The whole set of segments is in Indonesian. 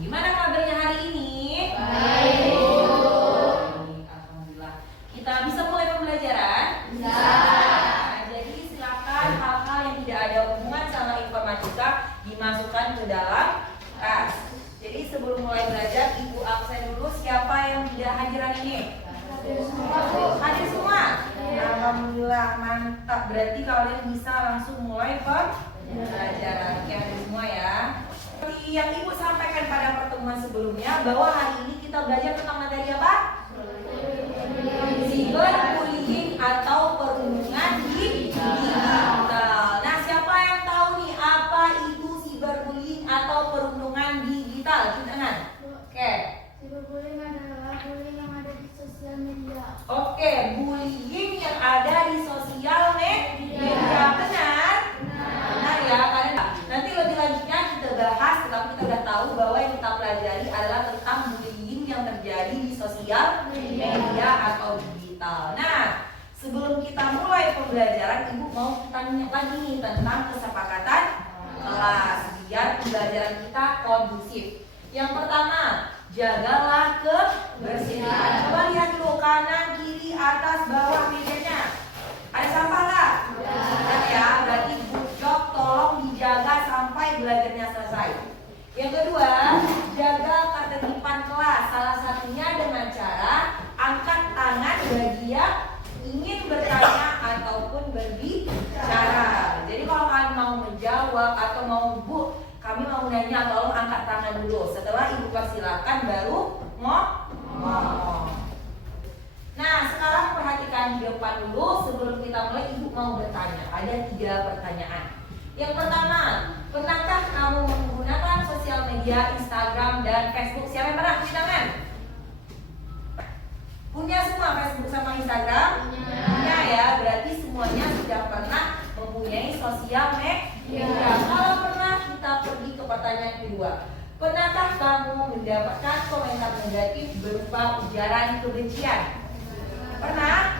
Gimana kabarnya hari ini? Baik. Alhamdulillah. Kita bisa mulai pembelajaran? Bisa. Jadi silakan hal-hal yang tidak ada hubungan sama informatika dimasukkan ke dalam tas. Jadi sebelum mulai belajar, Ibu absen dulu. Siapa yang tidak hadir hari ini? Hadir semua? Alhamdulillah, mantap. Berarti kalian bisa langsung mulai pembelajaran. Oke, hadir semua ya. Seperti yang Ibu sampaikan pada pertemuan sebelumnya, bahwa hari ini kita belajar tentang materi apa? Cyberbullying atau perundungan digital. Nah, siapa yang tahu nih apa itu cyberbullying atau perundungan digital? Cuci tangan. Oke. Cyberbullying adalah bullying yang ada di sosial media. Oke, bullying yang ada di sosial media. Benar? Benar ya, kalian. Nanti lebih lanjutnya kita bahas, tetapi kita udah tahu bahwa yang kita pelajari adalah tentang bullying yang terjadi di sosial media atau digital. Nah, sebelum kita mulai pembelajaran, Ibu mau tanya lagi nih tentang kesepakatan kelas biar pembelajaran kita kondusif. Yang pertama, jagalah kebersihan. Coba lihat dulu kanan, kiri, atas, bawah mejanya. Ada sampah nggak? Ada ya. Berarti good job, tolong dijaga sampai belajarnya selesai. Yang kedua, jaga ketertiban kelas. Salah satunya dengan cara angkat tangan bagi yang ingin bertanya ataupun berbicara. Jadi kalau kalian mau menjawab atau mau kami mau nanya, tolong angkat tangan dulu. Setelah Ibu persilakan baru ngomong. Nah, sekarang perhatikan di depan dulu. Sebelum kita mulai, Ibu mau bertanya. Ada 3 pertanyaan. Yang pertama, pernahkah kamu menggunakan sosial media Instagram dan Facebook? Siapa yang pernah? Cuci tangan. Punya semua Facebook sama Instagram? Punya ya, berarti semuanya sudah pernah mempunyai sosial media. Kalau pernah, kita pergi ke pertanyaan kedua. Pernahkah kamu mendapatkan komentar negatif berupa ujaran kebencian? Pernah?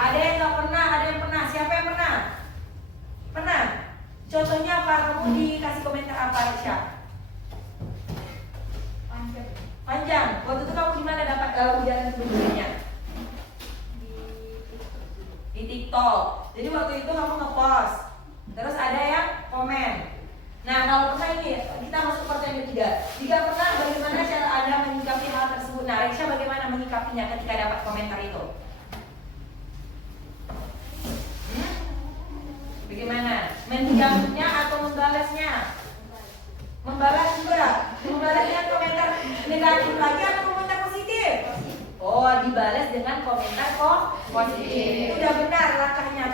Ada yang nggak pernah? Ada yang pernah? Siapa yang pernah? Pernah? Contohnya apa? Kamu dikasih komentar apa, Aisyah? Panjang. Waktu itu kamu gimana dapat ujaran kebenciannya? Di TikTok. Jadi waktu itu kamu ngepost, terus ada yang komen. Nah, kalau pernah ini, kita masuk ke pertanyaan ketiga. Jika pernah, bagaimana cara Anda menyikapi hal tersebut? Nah, Aisyah bagaimana menyikapinya ketika dapat komentar itu? Bagaimana? Menjawabnya atau membalasnya? Membalas juga. Membalasnya komentar negatif lagi atau komentar positif? Oh, dibalas dengan komentar positif. Itu udah benar langkahnya.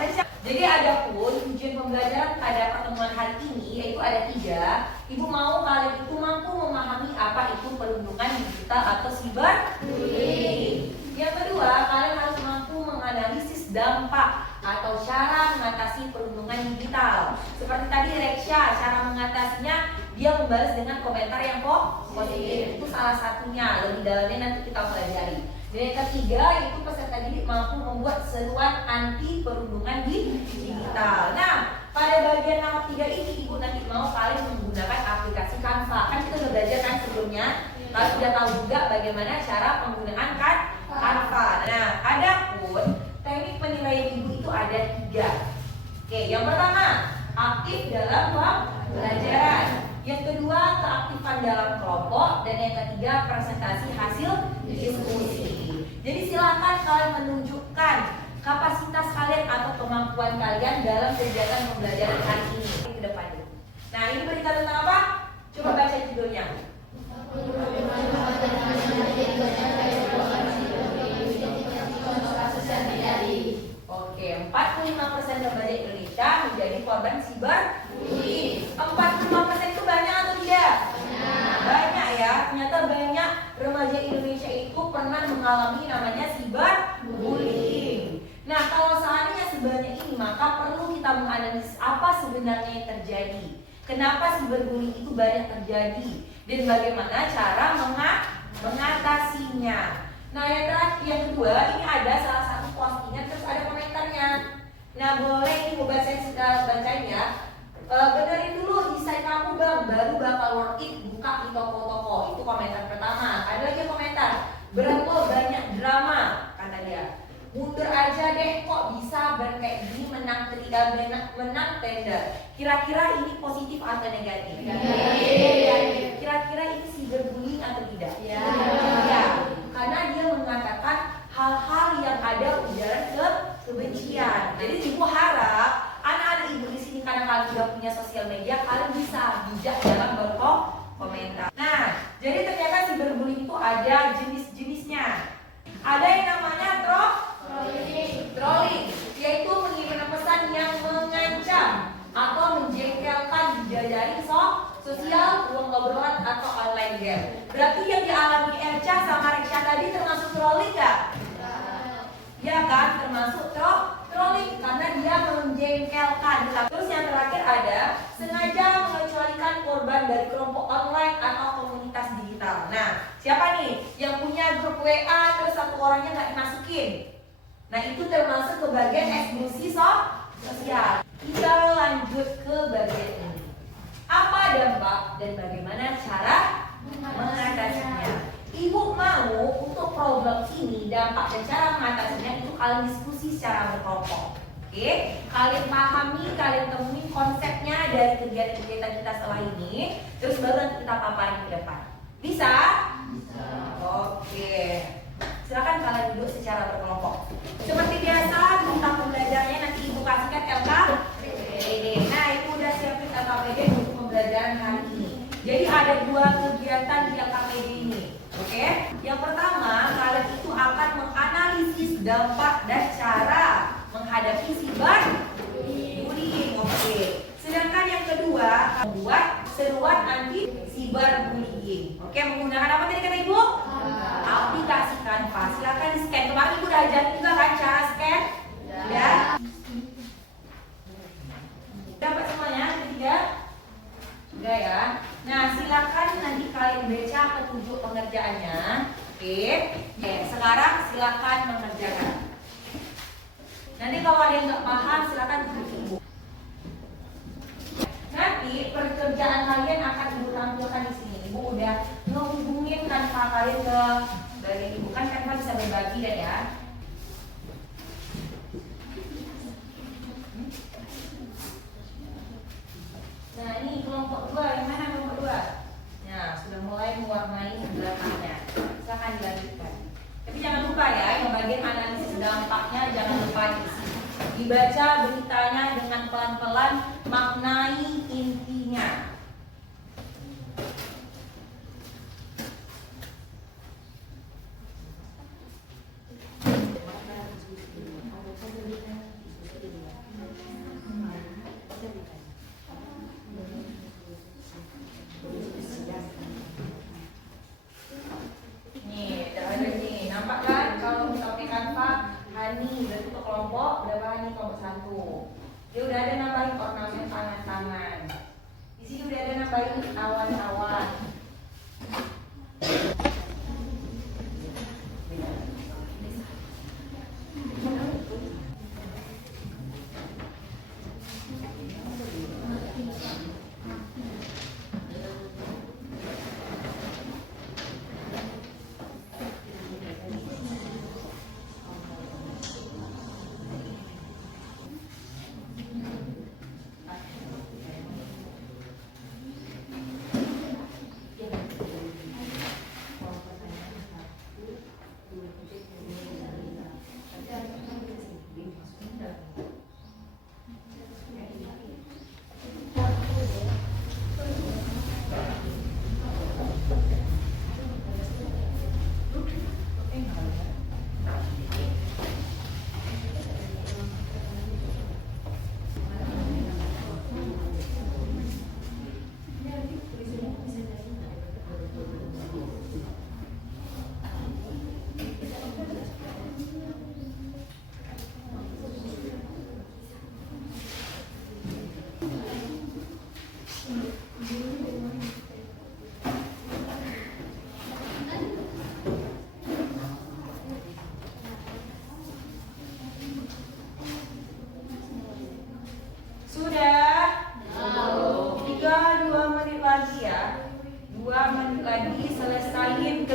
Jadi ada pun tujuan pembelajaran pada pertemuan hari ini, yaitu ada 3. Ibu mau kalian itu mampu memahami apa itu perundungan digital atau cyberbullying. Yang kedua, kalian harus mampu menganalisis dampak atau cara mengatasi perundungan digital. Seperti tadi Reksha, cara mengatasinya dia membalas dengan komentar yang positif. Itu salah satunya. Lebih dalamnya nanti kita pelajari. Dan yang ketiga, yaitu peserta didik mampu membuat seruan anti perundungan digital. Nah, pada bagian nomor 3 ini, Ibu nanti mau kalian menggunakan aplikasi Canva. Kan kita sudah belajar kan sebelumnya. Kalian sudah tahu juga bagaimana cara penggunaan Canva. Nah, ada pun teknik penilaian Ibu itu ada 3. Oke, yang pertama, aktif dalam pembelajaran. Yang kedua, keaktifan dalam kelompok. Dan yang ketiga, presentasi hasil diskusi. Jadi silakan kalian menunjukkan kapasitas kalian atau kemampuan kalian dalam kegiatan pembelajaran hari ini ke depan. Nah, ini berita tentang apa? Coba baca judulnya. Oke, 45% remaja Indonesia menjadi korban cyberbullying. 45% itu banyak atau tidak? Banyak ya. Ternyata banyak remaja Indonesia itu pernah mengalami namanya cyberbullying. Nah, kalau seandainya sebanyak ini, maka perlu kita menganalisis apa sebenarnya yang terjadi. Kenapa cyberbullying itu banyak terjadi dan bagaimana cara mengatasinya. Nah, yang terakhir, yang kedua, ini ada salah satu postingan terus ada komentarnya. Nah, boleh ini mau bacain ya. Benerin dulu desain kamu bang, baru bakal worth it buka di toko-toko. mundur aja deh kok bisa kayak gini menang tender. Kira-kira ini positif atau negatif? Kira-kira ini cyberbullying atau tidak? Ya, karena dia mengatakan hal-hal yang ada ujaran kebencian. Jadi ibu harap anak-anak ibu di sini karena kalian sudah punya sosial media, kalian bisa bijak dalam berkomentar. Nah, jadi ternyata cyberbullying itu ada jenis-jenisnya. Ada yang namanya trolling, yaitu mengirim pesan yang mengancam atau menjengkelkan di jaring sosial, ruang obrolan atau online game. Berarti yang dialami Erca sama Reksha tadi termasuk trolling nggak? Ya kan, termasuk trolling karena dia menjengkelkan. Terus yang terakhir ada sengaja mengecualikan korban dari kelompok online atau komunitas digital. Nah, siapa nih yang punya grup WA terus satu orangnya nggak dimasukin? Nah, itu termasuk ke bagian eksklusi sosial. Kita lanjut ke bagian ini. Apa dampak dan bagaimana cara mengatasinya? Ibu mau untuk problem ini, dampak dan cara mengatasinya itu kalian diskusi secara berkelompok. Oke, kalian pahami, kalian temuin konsepnya dari kegiatan-kegiatan kita setelah ini, terus baru nanti kita paparin ke depan. Bisa? Bisa. Oke. Silakan kalian duduk secara berkelompok. Seperti biasa, tentang pembelajarannya nanti ibu kasihkan LKPD. Nah, ibu udah siapin LKPD untuk pembelajaran hari ini. Jadi ada 2 kegiatan di LKPD ini. Oke, yang pertama kalian itu akan menganalisis dampak dan cara menghadapi cyberbullying. Oke. Sedangkan yang kedua, membuat seruan anti cyberbullying. Oke, menggunakan apa tadi kata ibu? Aplikasi Canva. Silakan di scan. Kemarin ibu udah ajarin juga kan cara scan? Ya. Dapat semuanya? Ketiga? Sudah ya. Nah, silakan nanti kalian baca petunjuk pengerjaannya. Oke. Sekarang silakan mengerjakan. Nanti kalau ada yang nggak paham, silakan hubungi ibu. Nanti pekerjaan kalian akan ibu tampilkan di sini. Ibu udah ngehubungin Canva kalian ke bagian ibu. Kan Canva bisa berbagi dan ya. Nah, ini kelompok 2, yang mana kelompok 2? Nah, sudah mulai mewarnai belakangnya. Silakan dilanjutkan. Tapi jangan lupa ya, yang bagian analisis dampaknya jangan lupa dibaca beritanya dengan pelan-pelan, maknai intinya. Dia udah ada nambahin ornamen tangan-tangan. Di sini udah ada nambahin awan-awan.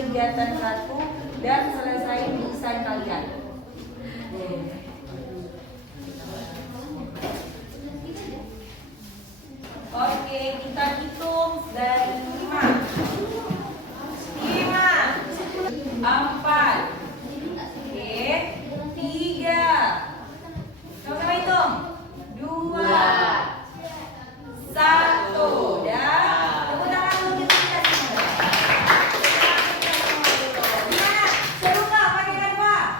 kegiatan 1 dan selesai desain kalian. Oke, kita hitung dari 5. 5, 4. Oke, 3. Sama-sama hitung. 2, 1. Dan tepuk tangan dulu kita semua. Gimana? Seru nggak pakai Canva?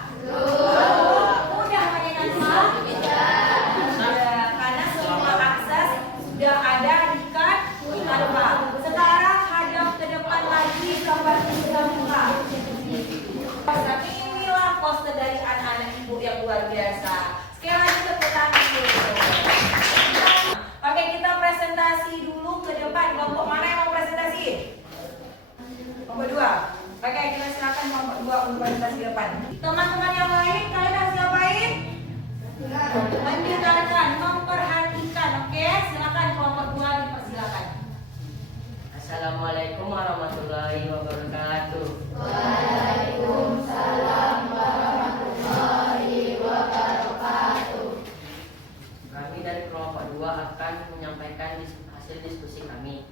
Mudah pakai Canva? Mudah, karena semua akses sudah ada di Canva. Sekarang hadap ke depan lagi, gambar sudah buka. Tapi inilah poster dari anak-anak ibu yang luar biasa. Sekali lagi tepuk tangan dulu. Oke, kita presentasi dulu ke depan. Kelompok mana yang mau presentasi? Kelompok 2. Oke, kita silakan kelompok 2 untuk presentasi ke depan. Teman-teman yang lain, kalian harus ngapain? Mendengarkan, memperhatikan. Oke, silakan kelompok 2 dipersilakan. Assalamualaikum warahmatullahi wabarakatuh. Kami dari kelompok 2 akan menyampaikan hasil diskusi kami.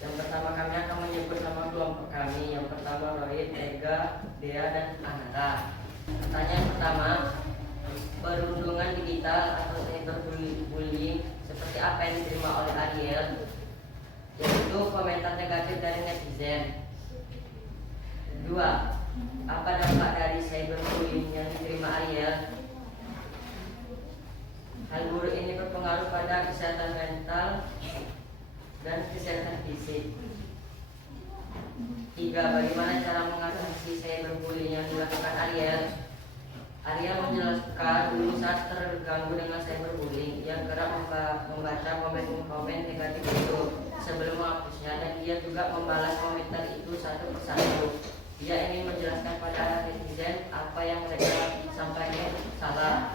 Yang pertama kami akan menyebut nama kelompok kami. Yang pertama Rohit, Ega, Dea, dan Anara. Pertanyaan pertama, perundungan digital atau cyberbullying seperti apa yang diterima oleh Ariel, yaitu komentar negatif dari netizen. 2. Apa dampak dari cyberbullying yang diterima Ariel? Hal buruk ini berpengaruh pada kesehatan mental dan kesehatan fisik. 3. Bagaimana cara mengatasi cyberbullying yang dilakukan Ariel? Ariel menjelaskan dulu saat terganggu dengan cyberbullying, ia kerap membaca komen-komen negatif itu sebelum menghapusnya, dan dia juga membalas komentar itu satu persatu. Dia ingin menjelaskan pada netizen apa yang mereka sampaikan salah.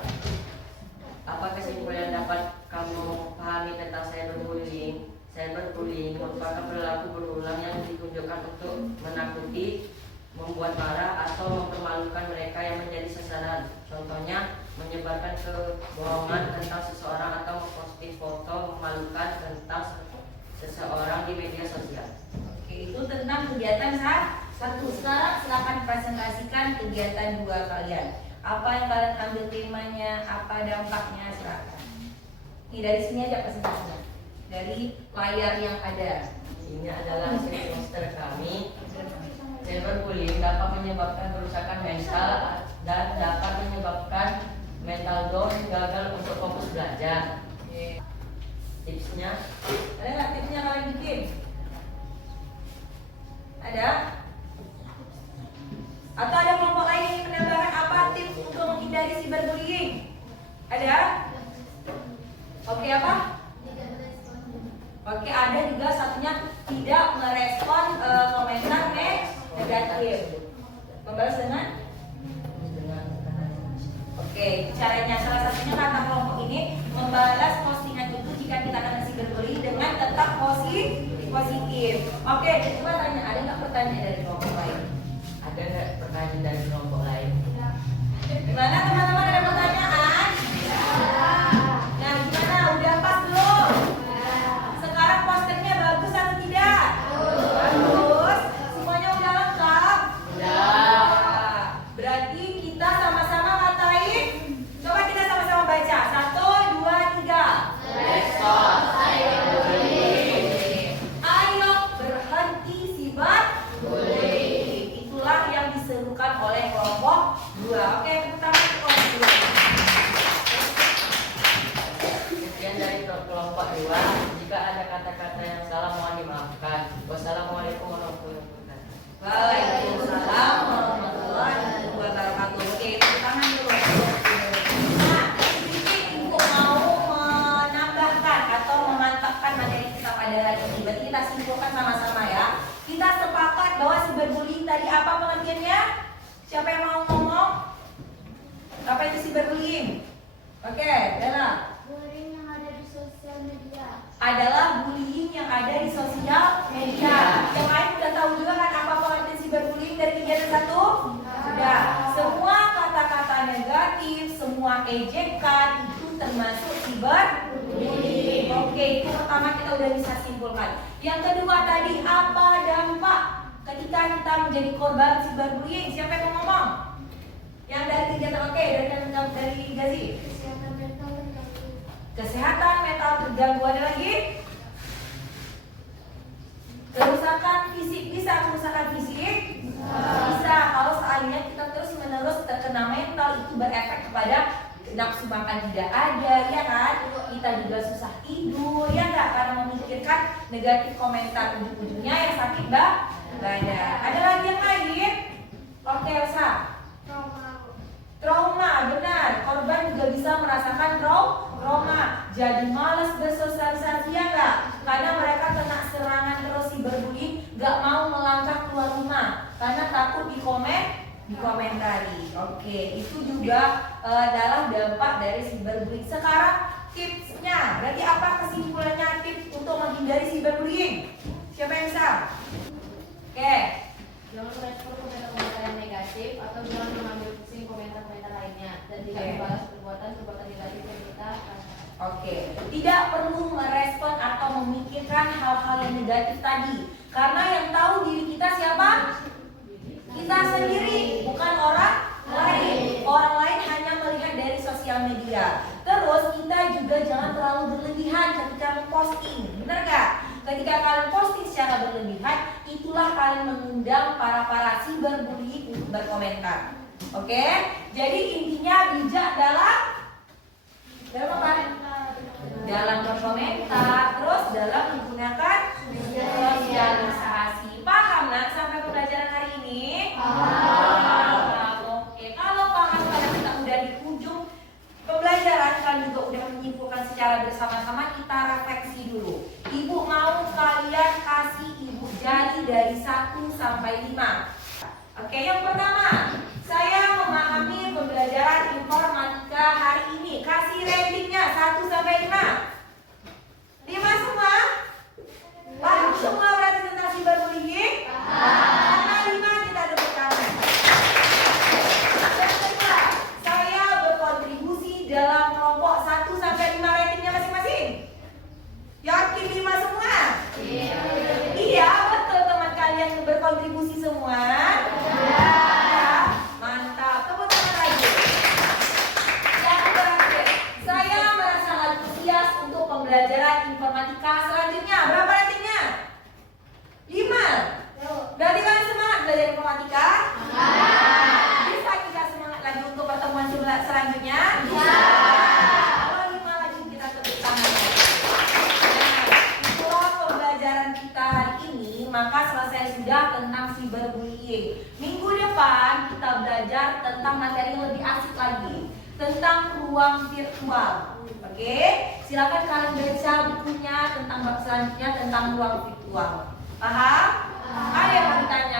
Apa kesimpulan yang dapat kamu pahami tentang cyberbullying? Cyberbullying merupakan perilaku berulang yang ditunjukkan untuk menakuti, membuat marah, atau mempermalukan mereka yang menjadi sasaran. Contohnya, menyebarkan kebohongan tentang seseorang atau memposting foto memalukan tentang seseorang di media sosial. Oke, itu tentang kegiatan 1. Sekarang silakan presentasikan kegiatan 2 kalian. Apa yang kalian ambil temanya, apa dampaknya, silakan. Ini dari sini aja presentasinya. Dari layar yang ada. Ini adalah hasil poster kami. Cyberbullying dapat menyebabkan kerusakan mental dan dapat menyebabkan mental down, gagal untuk fokus belajar. Tipsnya, Ada nggak tipsnya kalian bikin? Ada? Atau ada kelompok lain yang menambahkan apa tips untuk menghindari cyberbullying? Ada? Oke, apa? Oke, ada juga satunya tidak merespon komentar negatif. Membalas dengan? Oke, caranya salah satunya kata kelompok ini membalas postingan itu jika kita kena cyberbullying dengan tetap positif. Oke, coba tanya, ada nggak pertanyaan dari kelompok lain? ada nggak pertanyaan dari kelompok lain? Gimana teman-teman, ada pertanyaan? Nah, gimana? Udah pas belum? Sekarang posternya bagus atau tidak? Bagus. Semuanya udah lengkap? Udah. Berarti kita sama-sama ngatain. Coba kita sama-sama baca. 1, 2, 3. Respon Ayo berhenti cyberbullying. Itulah yang diserukan oleh kelompok 2. Oke, tepuk tangan untuk kelompok 2. Sekian dari kelompok 2. Jika ada kata-kata yang salah mohon dimaafkan. Wassalamualaikum warahmatullahi wabarakatuh. Waalaikumsalam warahmatullahi wabarakatuh. Oke, tepuk tangan dulu. Nah, sedikit Ibu mau menambahkan atau memantapkan materi kita pada hari ini. Berarti kita simpulkan sama-sama ya. Kita sepakat bahwa cyberbullying tadi apa pengertiannya? Siapa yang mau ngomong? Apa itu cyberbullying? Oke, Dana. Bullying yang ada di sosial media. Adalah bullying yang ada di sosial media. Yang lain udah tahu juga kan apa pengertian cyberbullying dari kegiatan 1? Sudah. Semua kata-kata negatif, ejekan itu termasuk cyberbullying. Oke, itu pertama kita udah bisa simpulkan. Yang kedua tadi, apa dampak ketika kita menjadi korban cyberbullying? Siapa yang mau ngomong? Yang dari tiga, oke, dari Gazi. Kesehatan mental terganggu. Kesehatan mental terganggu, ada lagi? Kerusakan fisik, bisa kerusakan fisik? Bisa, kalau seandainya kita terus menerus terkena mental, itu berefek kepada nafsu makan tidak ada, ya kan? Kita juga susah tidur, ya nggak? Karena memikirkan negatif komentar, ujung-ujungnya yang sakit badan. Ada lagi yang lain? Oke, Elsa. Trauma, benar. Korban juga bisa merasakan trauma. Jadi malas bersosialisasi, ya nggak? Karena mereka kena serangan terus cyberbullying, nggak mau melangkah keluar rumah karena takut dikomentari. Oke, itu juga adalah dampak dari cyberbullying. Sekarang tipsnya, berarti apa kesimpulannya tips untuk menghindari cyberbullying? Siapa yang bisa? Oke. Jangan merespon komentar-komentar yang negatif atau jangan mengambil pusing komentar-komentar lainnya dan tidak Oke. membalas perbuatan negatif yang kita rasakan. Oke, tidak perlu merespon atau memikirkan hal-hal yang negatif tadi. Karena yang tahu diri kita siapa? Kita sendiri, bukan orang lain. Orang lain hanya melihat dari sosial media. Terus kita juga jangan terlalu berlebihan ketika memposting, benar gak? Ketika kalian posting secara berlebihan, itulah kalian mengundang para cyberbully untuk berkomentar. Oke? Jadi intinya bijak dalam apa? Dalam berkomentar, terus dalam menggunakan sosialisasi. Paham nak sampai pembelajaran hari ini? Oke, kalau paham pada kita udah di ujung pembelajaran, kalian juga udah menyimpulkan secara bersama-sama, kita refleksi dulu. Ibu mau kalian kasih ibu jari dari 1 sampai 5. Oke, yang pertama, saya memahami pembelajaran informatika hari ini. Kasih ratingnya 1 sampai 5. 5 semua? Paham semua berarti tentang cyberbullying? Karena 5 kita tepuk tangan. Yang kedua, saya berkontribusi dalam kelompok 1 sampai 5, ratingnya masing-masing. Yakin 5 semua? Iya, betul teman kalian berkontribusi semua. Mantap, tepuk tangan lagi. Yang terakhir, saya merasa antusias untuk pembelajaran informatika selanjutnya. Berapa ratingnya? 5. Berarti kalian semangat belajar informatika? Bisa kita semangat lagi untuk pertemuan selanjutnya? Kalau 5 lagi kita tepuk tangan. Itulah pembelajaran kita hari ini. Maka selesai sudah tentang cyberbullying. Minggu depan kita belajar tentang materi yang lebih asik lagi, tentang ruang virtual. Oke, silakan kalian baca bukunya tentang bab selanjutnya tentang ruang virtual. Paham? Ada yang mau ditanya?